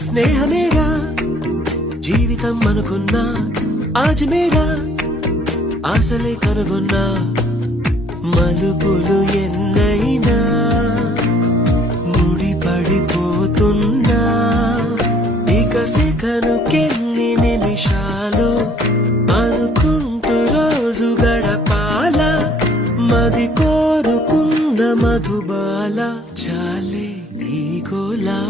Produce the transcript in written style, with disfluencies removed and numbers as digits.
స్నేహమేగా జీవితం అనుకున్నా ఆజమేగా ఆశలే కనుగొన్నా మలుపులు ఎన్నైనా ముడిపడిపోతున్నా ఇక సెకనుకెన్ని నిమిషాలు అనుకుంటూ రోజు గడపాల మది కోరుకున్న మధుబాల చాలే ఈ గోలా